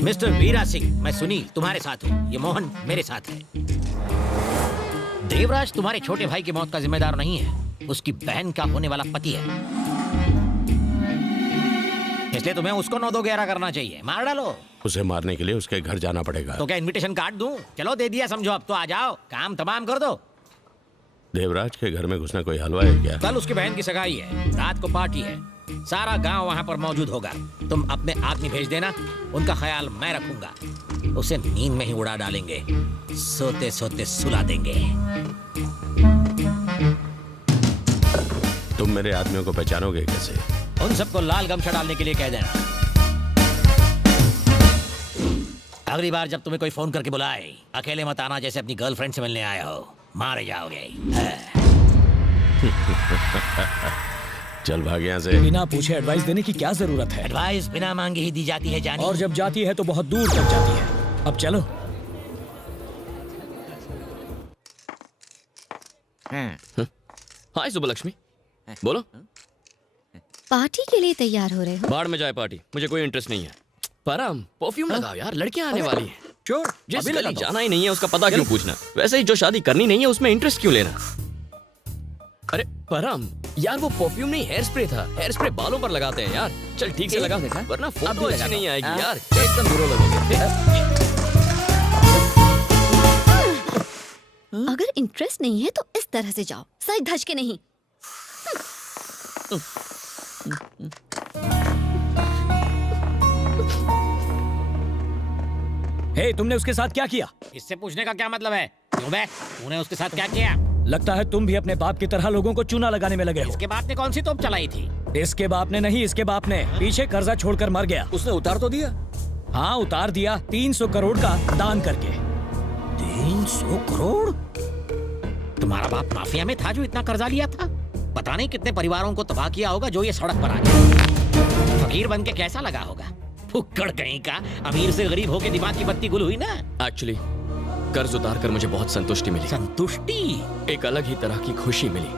Mister वीरा सिंह, मैं सुनील तुम्हारे साथ हूँ। ये मोहन मेरे साथ है। देवराज तुम्हारे छोटे भाई की मौत का जिम्मेदार नहीं है, उसकी बहन का होने वाला पति है। इसलिए तुम्हें उसको 9-2-11 करना चाहिए। मार डालो उसे। मारने के लिए उसके घर जाना पड़ेगा। तो क्या इनविटेशन कार्ड दूं? चलो दे दिया समझो, अब तो आ जाओ, काम तमाम कर दो। देवराज के घर में घुसना कोई हलवा है क्या? कल उसकी बहन की सगाई है, रात को पार्टी है, सारा गांव वहां पर मौजूद होगा। तुम अपने आदमी भेज देना, उनका ख्याल मैं रखूंगा। उसे नींद में ही उड़ा डालेंगे, सोते सोते सुला देंगे। तुम मेरे आदमियों को पहचानोगे कैसे? उन सबको लाल गमछा डालने के लिए कह देना। अगली बार जब तुम्हें कोई फोन करके बुलाए, अकेले मत आना जैसे अपनी गर्लफ्रेंड से मिलने आए हो, मारे जाओगे। चल भाग यहाँ से। बिना पूछे एडवाइस देने की क्या जरूरत है? एडवाइस बिना मांगे ही दी जाती है जानी। और जब जाती है तो बहुत दूर तक जाती है। अब चलो। हाय सुबलक्ष्मी, बोलो। पार्टी के लिए तैयार हो रहे हो? बाढ़ में जाए पार्टी, मुझे कोई इंटरेस्ट नहीं है। परम परफ्यूम लगाओ यार, लड़कियां आने वाली हैं। श्योर, जिस गली जाना ही नहीं है उसका पता क्यों पूछना? वैसे ही जो शादी करनी नहीं है उसमें इंटरेस्ट क्यों लेना? अरे परम यार, वो परफ्यूम नहीं, हेयर स्प्रे था। हेयर स्प्रे बालों पर लगाते हैं यार। चल ठीक से लगा, वरना फोटो अच्छी नहीं आएगी यार। एकदम बुरा लगोगे। अगर इंटरेस्ट नहीं है तो इस तरह से जाओ, सच धज के नहीं। हे, तुमने उसके साथ क्या किया? इससे पूछने का क्या मतलब है? क्यों बे, तूने उसके साथ क्या किया? लगता है तुम भी अपने बाप की तरह लोगों को चूना लगाने में लगे हो। इसके बाप ने कौन सी तोप चलाई थी? इसके बाप ने नहीं, इसके बाप ने पीछे कर्जा छोड़कर मर गया। उसने उतार तो दिया। हाँ उतार दिया, 300 करोड़ का दान करके। 300 करोड़? तुम्हारा बाप माफिया में था जो इतना कर्जा लिया था? पता नहीं कितने परिवारों को तबाह किया होगा जो ये सड़क पर आ गया। फकीर बन के कैसा लगा होगा? फुक्कड़ कहीं का, अमीर से गरीब होके दिमाग की बत्ती गुल हुई ना। एक्चुअली कर्ज उतार कर मुझे बहुत संतुष्टि मिली। संतुष्टि? एक अलग ही तरह की खुशी मिली।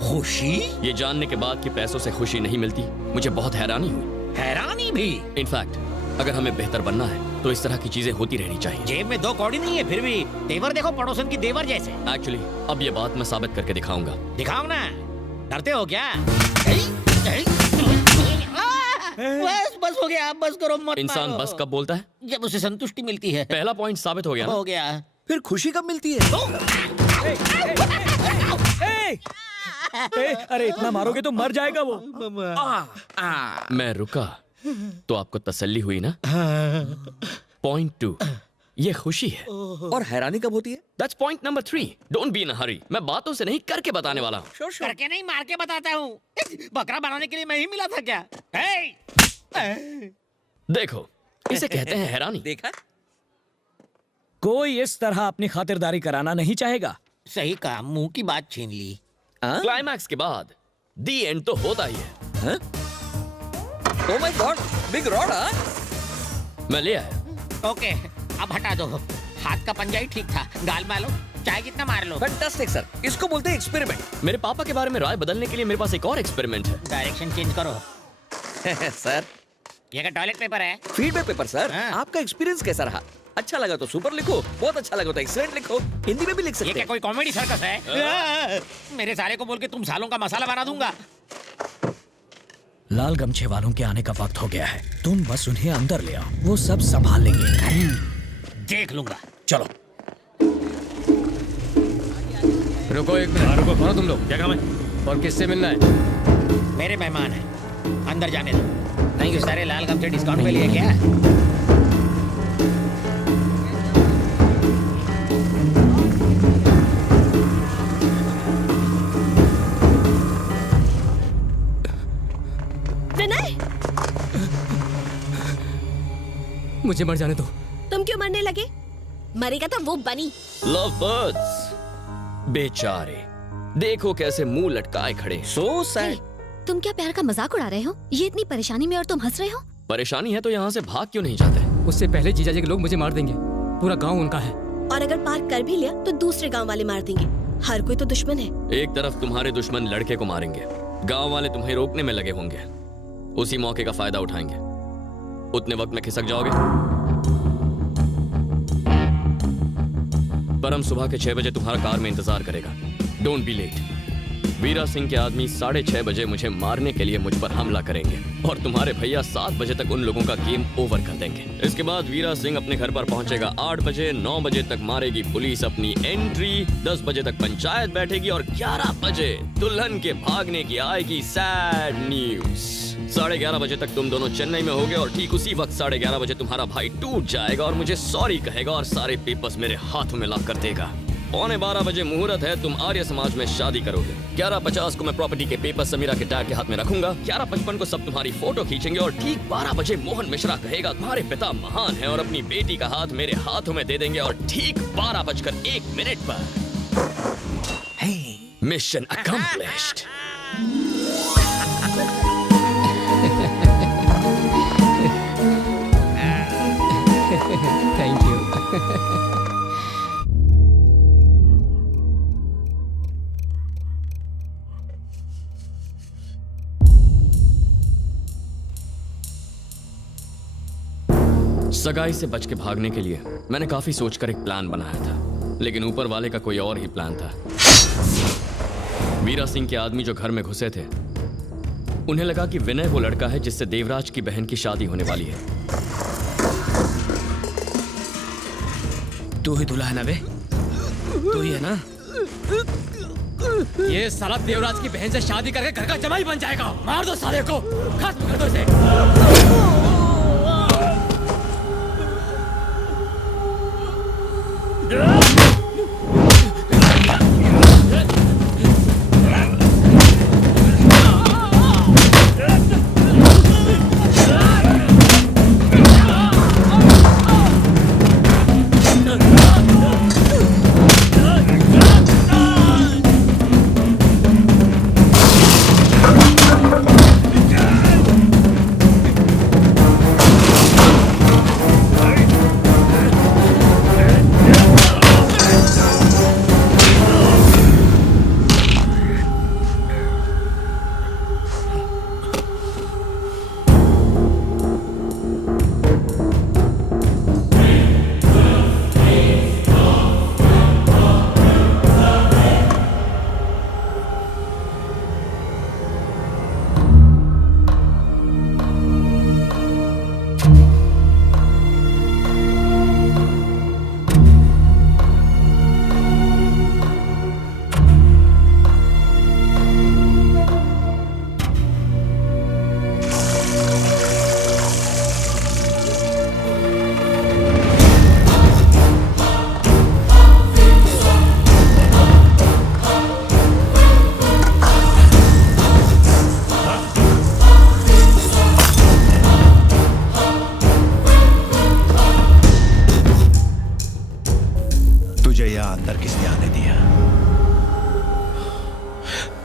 खुशी? ये जानने के बाद कि पैसों से खुशी नहीं मिलती, मुझे बहुत हैरानी हुई। हैरानी भी? इनफैक्ट अगर हमें बेहतर बनना है तो इस तरह की चीजें होती रहनी चाहिए। जेब में 2 कौड़ी नहीं है, फिर भी तेवर देखो पड़ोसन की देवर जैसे। एक्चुअली अब ये बात मैं साबित करके दिखाऊंगा। दिखाओ ना, डरते हो क्या? बस हो गया, बस करो मत। इंसान बस कब बोलता है? जब उसे संतुष्टि मिलती है। पहला पॉइंट साबित हो गया ना? हो गया। फिर खुशी कब मिलती है? अरे इतना मारोगे तो मर जाएगा वो। मैं रुका तो आपको तसल्ली हुई ना? पॉइंट 2, ये खुशी है। और हैरानी कब होती है? That's point number 3। Don't be in a hurry. मैं बातों से नहीं करके बताने वाला हूँ। करके नहीं, मार के बताता हूँ। बकरा बनाने के लिए मैं ही मिला था क्या? देखो, इसे कहते हैं हैरानी। देखा? कोई इस तरह अपनी खातिरदारी कराना नहीं चाहेगा। सही कहा, मुंह की बात छीन ली। क्लाइमैक्स के बाद दी एंड तो होता ही है। Oh my God, big rod. मैं ले आया। ओके, अब हटा दो। हाथ का पंजा ही ठीक था। गाल मारो, चाहे जितना मार लो। फैंटास्टिक सर, इसको बोलते हैं एक्सपेरिमेंट। मेरे पापा के बारे में राय बदलने के लिए मेरे पास एक और एक्सपेरिमेंट है। डायरेक्शन चेंज करो। सर, ये का टॉयलेट पेपर है? Feedback paper sir. हाँ। आपका एक्सपीरियंस कैसा रहा? अच्छा लगा तो सुपर लिखो, बहुत अच्छा लगा तो एक्सीलेंट लिखो। हिंदी में भी लिख ये सकते क्या हैं। कोई कॉमेडी सर्कस है? मेरे सारे को बोल के तुम सालों का मसाला बना दूंगा। लाल गमछे वालों के आने का वक्त हो गया है। तुम बस उन्हें अंदर ले आओ, वो सब संभाल लेंगे। देख लूंगा। चलो। रुको एक मिनट। रुको, कौन हो तुम लोग? क्या काम है और किससे मिलना है? मेरे मेहमान हैं, अंदर जाने दो। नहीं ये सारे लाल गमछे डिस्काउंट पे लिए क्या? विनय, मुझे मर जाने दो। तुम क्यों मरने लगे? मरेगा तो वो बनी। लव बर्ड्स, बेचारे, देखो कैसे मुंह लटकाए खड़े। So sad. तुम क्या प्यार का मजाक उड़ा रहे हो? ये इतनी परेशानी में और तुम हंस रहे हो? परेशानी है तो यहाँ से भाग क्यों नहीं जाते? उससे पहले जीजाजी के लोग मुझे मार देंगे। पूरा गांव उनका है। और अगर पार कर भी लिया तो दूसरे गांव वाले मार देंगे। हर कोई तो दुश्मन है। एक तरफ तुम्हारे दुश्मन लड़के को मारेंगे, गांव वाले तुम्हें रोकने में लगे होंगे, उसी मौके का फायदा उठाएंगे। उतने वक्त में खिसक जाओगे। परम सुबह के 6 बजे तुम्हारा कार में इंतजार करेगा। Don't be late. Veera Singh के आदमी 6:30 बजे मुझे मारने के लिए मुझ पर हमला करेंगे और तुम्हारे भैया 7 बजे तक उन लोगों का गेम ओवर कर देंगे। इसके बाद वीरा सिंह अपने घर पर पहुंचेगा 8 बजे, 9 बजे तक मारेगी पुलिस अपनी एंट्री, 10 बजे तक पंचायत बैठेगी और 11 बजे दुल्हन के भागने की आएगी सैड न्यूज। 11:30 बजे तक तुम दोनों चेन्नई में होगे और ठीक उसी वक्त 11:30 बजे तुम्हारा भाई टूट जाएगा और मुझे सॉरी कहेगा और सारे पेपर्स मेरे हाथों में ला कर देगा। 11:15 बजे मुहूर्त है, तुम आर्य समाज में शादी करोगे। 11:50 को मैं प्रॉपर्टी के पेपर समीरा के डैड के हाथ में रखूंगा। 11:55 को सब तुम्हारी फोटो खींचेंगे और ठीक 12 बजे मोहन मिश्रा कहेगा तुम्हारे पिता महान है और अपनी बेटी का हाथ मेरे हाथों में दे देंगे और ठीक 12:01 पर मिशन अकम्प्लिश्ड। Thank you. सगाई से बच के भागने के लिए मैंने काफी सोचकर एक प्लान बनाया था, लेकिन ऊपर वाले का कोई और ही प्लान था। वीरा सिंह के आदमी जो घर में घुसे थे, उन्हें लगा कि विनय वो लड़का है जिससे देवराज की बहन की शादी होने वाली है। तू ही दूल्हा है ना बे? तू ही है ना? ये साला देवराज की बहन से शादी करके घर का जमाई बन जाएगा। मार दो साले को, खत्म कर दो इसे।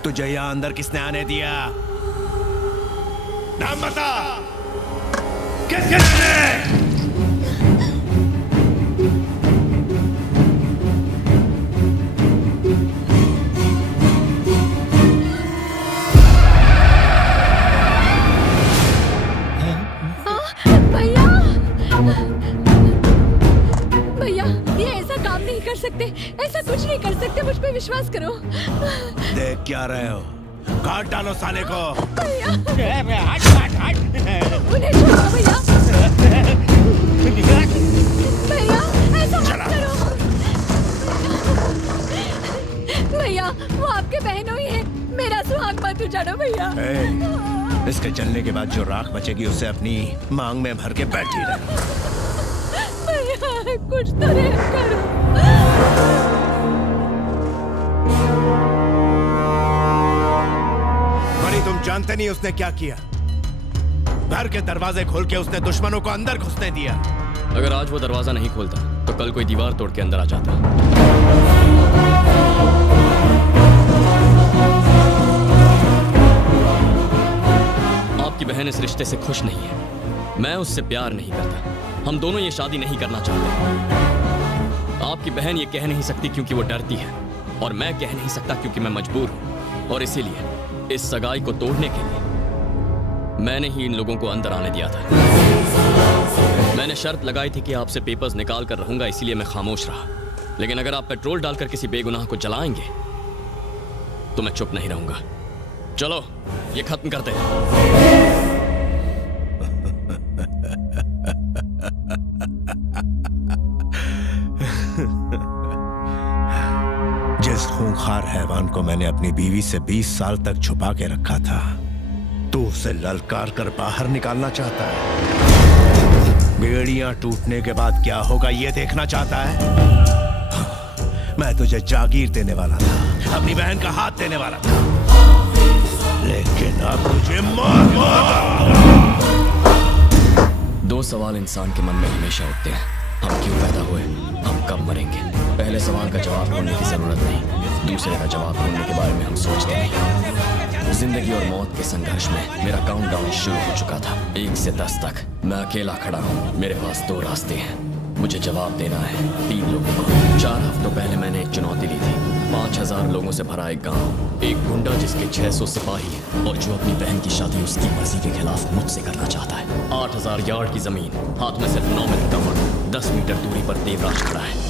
तुझे यहाँ अंदर किसने आने दिया? नाम बता, किसने? भैया, भैया ये ऐसा काम नहीं कर सकते, ऐसा कुछ नहीं कर सकते, मुझ पे विश्वास करो। देख क्या रहे हो? काट डालो साले को। भैया हट हट हट। उन्हें छोड़ो भैया। भैया ऐसा मत करो। भैया वो आपके बहनों ही है, मेरा सुहाग मत उजाड़ो भैया। इसके चलने के बाद जो राख बचेगी उसे अपनी मांग में भर के बैठी रहे। भैया कुछ तो रहम करो। बड़ी तुम जानते नहीं उसने क्या किया? घर के दरवाजे खोल के उसने दुश्मनों को अंदर घुसने दिया। अगर आज वो दरवाजा नहीं खोलता तो कल कोई दीवार तोड़ के अंदर आ जाता। आपकी बहन इस रिश्ते से खुश नहीं है, मैं उससे प्यार नहीं करता, हम दोनों ये शादी नहीं करना चाहते। आपकी बहन ये कह नहीं सकती क्योंकि वो डरती है, और मैं कह नहीं सकता क्योंकि मैं मजबूर हूं। और इसीलिए इस सगाई को तोड़ने के लिए मैंने ही इन लोगों को अंदर आने दिया था। मैंने शर्त लगाई थी कि आपसे पेपर्स निकाल कर रहूंगा, इसीलिए मैं खामोश रहा। लेकिन अगर आप पेट्रोल डालकर किसी बेगुनाह को जलाएंगे तो मैं चुप नहीं रहूंगा। चलो ये खत्म करते हैं। जिस खूंखार हैवान को मैंने अपनी बीवी से 20 साल तक छुपा के रखा था, तू उसे ललकार कर बाहर निकालना चाहता है। बेड़ियां टूटने के बाद क्या होगा ये देखना चाहता है। मैं तुझे जागीर देने वाला था, अपनी बहन का हाथ देने वाला था, लेकिन अब तुझे मार। दो सवाल इंसान के मन में हमेशा उठते हैं, हम क्यों पैदा हुए, हम कब मरेंगे। पहले सवाल का जवाब ढूंढने की जरूरत नहीं, दूसरे का जवाब ढूंढने के बारे में हम सोचते नहीं। जिंदगी और मौत के संघर्ष में मेरा काउंटडाउन शुरू हो चुका था। 1 से 10 तक मैं अकेला खड़ा हूँ। मेरे पास 2 रास्ते हैं, मुझे जवाब देना है 3 लोगों को। 4 हफ्तों पहले मैंने एक चुनौती ली थी। 5000 लोगों से भरा एक गांव, एक गुंडा जिसके 600 सिपाही हैं और जो अपनी बहन की शादी उसकी मर्जी के खिलाफ मुझसे करना चाहता है। 8000 यार्ड की जमीन, हाथ में सिर्फ 9 मिनट का वक्त, 10 मीटर दूरी पर देवराज खड़ा है।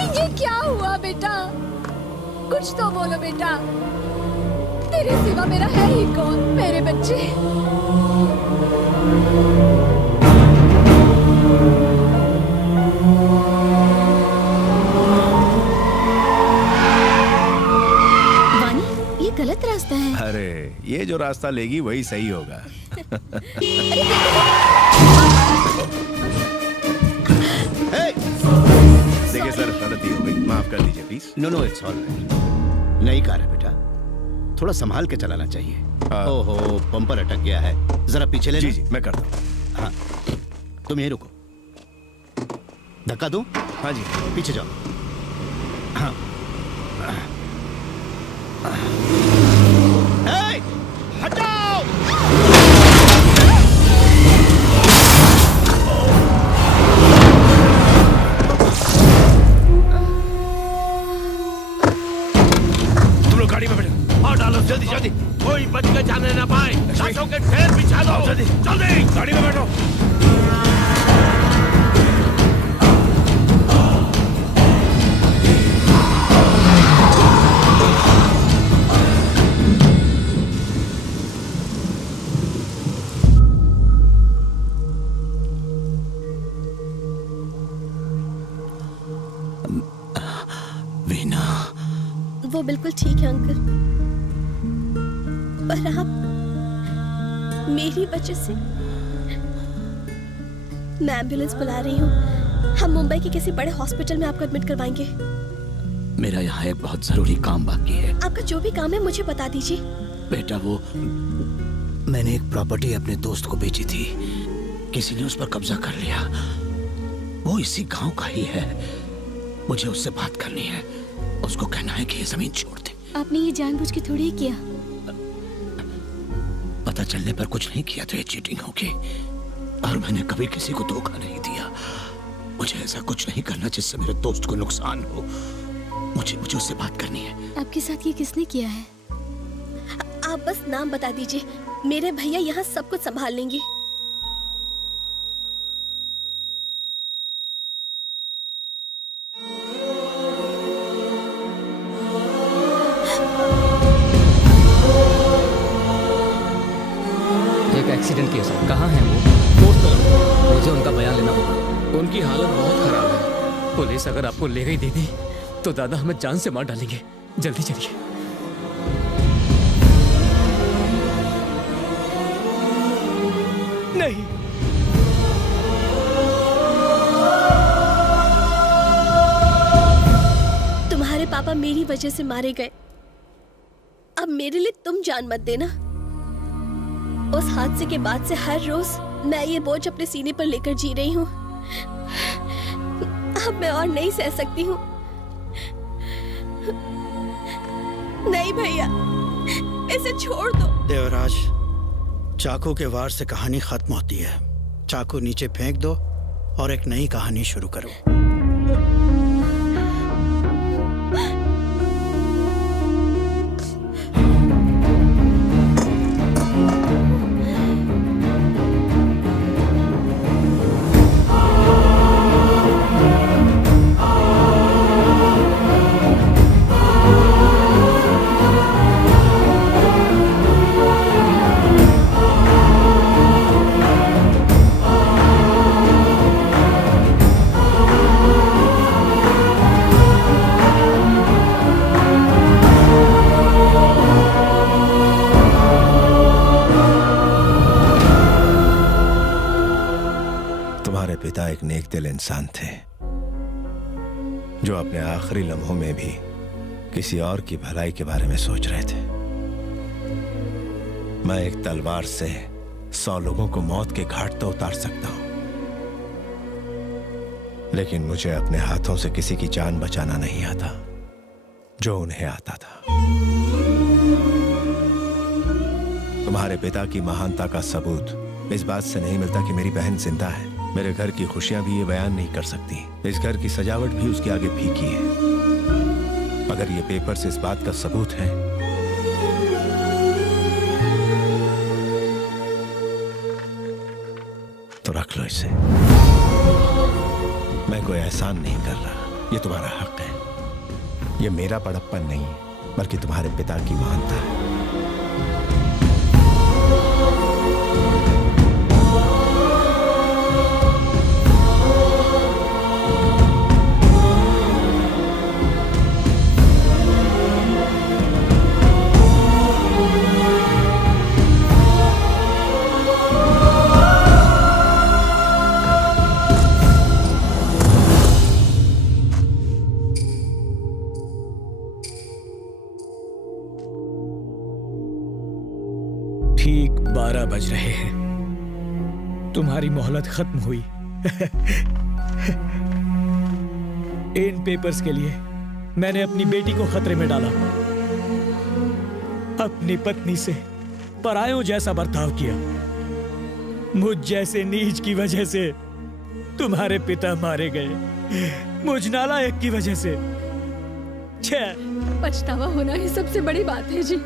ये क्या हुआ बेटा? कुछ तो बोलो बेटा, तेरे सिवा मेरा है ही कौन? मेरे बच्चे। वानी, ये गलत रास्ता है। अरे ये जो रास्ता लेगी वही सही होगा। देखिए सर, गलती हो गई, माफ कर दीजिए please. No no, it's all right. नई कार है बेटा, थोड़ा संभाल के चलाना चाहिए। ओहो, बम्पर अटक गया है, जरा पीछे ले। जी जी, मैं करता हूँ। हाँ, तुम यहीं रुको। धक्का दूं? हाँ जी, पीछे जाओ। हाँ। ए, हटाओ! तुम लोग गाड़ी में बैठो और डालो जल्दी जल्दी, कोई बच के जाने ना पाए। लाशों के ढेर बिछा दो, जल्दी जल्दी गाड़ी में बैठो। वीना, वो बिल्कुल ठीक है अंकल, पर आप मेरी वजह से। मैं एम्बुलेंस बुला रही हूँ, हम मुंबई के किसी बड़े हॉस्पिटल में आपको एडमिट करवाएंगे। मेरा यहाँ एक बहुत जरूरी काम बाकी है। आपका जो भी काम है मुझे बता दीजिए। बेटा, वो मैंने एक प्रॉपर्टी अपने दोस्त को बेची थी, किसी ने उस पर कब्जा कर लिया। वो इसी गांव का ही है, मुझे उससे बात करनी है। उसको कहना है कि ये जमीन छोड़ दे। आपने ये जानबूझ के थोड़ी ही किया। पता चलने पर कुछ नहीं किया तो ये चीटिंग होगी, और मैंने कभी किसी को धोखा नहीं दिया। मुझे ऐसा कुछ नहीं करना जिससे मेरे दोस्त को नुकसान हो। मुझे उससे बात करनी है। आपके साथ ये किसने किया है? आप बस नाम बता दीजिए, मेरे भैया यहाँ सब कुछ संभाल लेंगे। एक्सीडेंट किया सर। कहाँ है वो? कोर्ट तरफ, मुझे उनका बयान लेना होगा। उनकी हालत बहुत खराब है। पुलिस अगर आपको ले गई दीदी तो दादा हमें जान से मार डालेंगे। जल्दी चलिए। नहीं, तुम्हारे पापा मेरी वजह से मारे गए, अब मेरे लिए तुम जान मत देना। उस हादसे के बाद से हर रोज मैं ये बोझ अपने सीने पर लेकर जी रही हूँ। अब मैं और नहीं सह सकती हूँ। नहीं भैया, इसे छोड़ दो। देवराज, चाकू के वार से कहानी खत्म होती है। चाकू नीचे फेंक दो और एक नई कहानी शुरू करो। पिता एक नेक दिल इंसान थे जो अपने आखिरी लम्हों में भी किसी और की भलाई के बारे में सोच रहे थे। मैं एक तलवार से 100 लोगों को मौत के घाट तो उतार सकता हूं, लेकिन मुझे अपने हाथों से किसी की जान बचाना नहीं आता जो उन्हें आता था। तुम्हारे पिता की महानता का सबूत इस बात से नहीं मिलता कि मेरी बहन जिंदा है। मेरे घर की खुशियां भी ये बयान नहीं कर सकती। इस घर की सजावट भी उसके आगे फीकी है। अगर ये पेपर्स इस बात का सबूत है तो रख लो इसे। मैं कोई एहसान नहीं कर रहा, ये तुम्हारा हक है। ये मेरा बड़प्पन नहीं है, बल्कि तुम्हारे पिता की महानता है। ठीक 12 बज रहे हैं। तुम्हारी मोहलत खत्म हुई। इन पेपर्स के लिए मैंने अपनी बेटी को खतरे में डाला, अपनी पत्नी से परायों जैसा बर्ताव किया। मुझ जैसे नीच की वजह से तुम्हारे पिता मारे गए, मुझ नालायक की वजह से। पछतावा होना ही सबसे बड़ी बात है जी।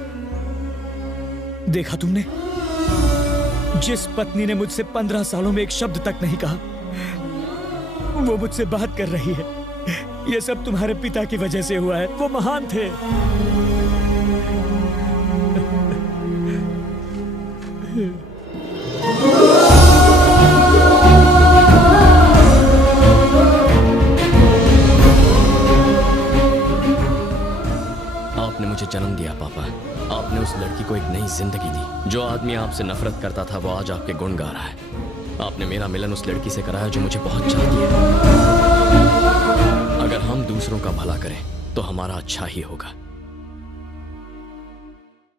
देखा तुमने, जिस पत्नी ने मुझसे 15 सालों में एक शब्द तक नहीं कहा, वो मुझसे बात कर रही है। ये सब तुम्हारे पिता की वजह से हुआ है। वो महान थे। आपने मुझे जन्म दिया पापा। आपने उस लड़की को एक नई जिंदगी दी। जो आदमी आपसे नफरत करता था वो आज आपके गुण गा रहा है। आपने मेरा मिलन उस लड़की से कराया जो मुझे बहुत चाहती है। अगर हम दूसरों का भला करें तो हमारा अच्छा ही होगा।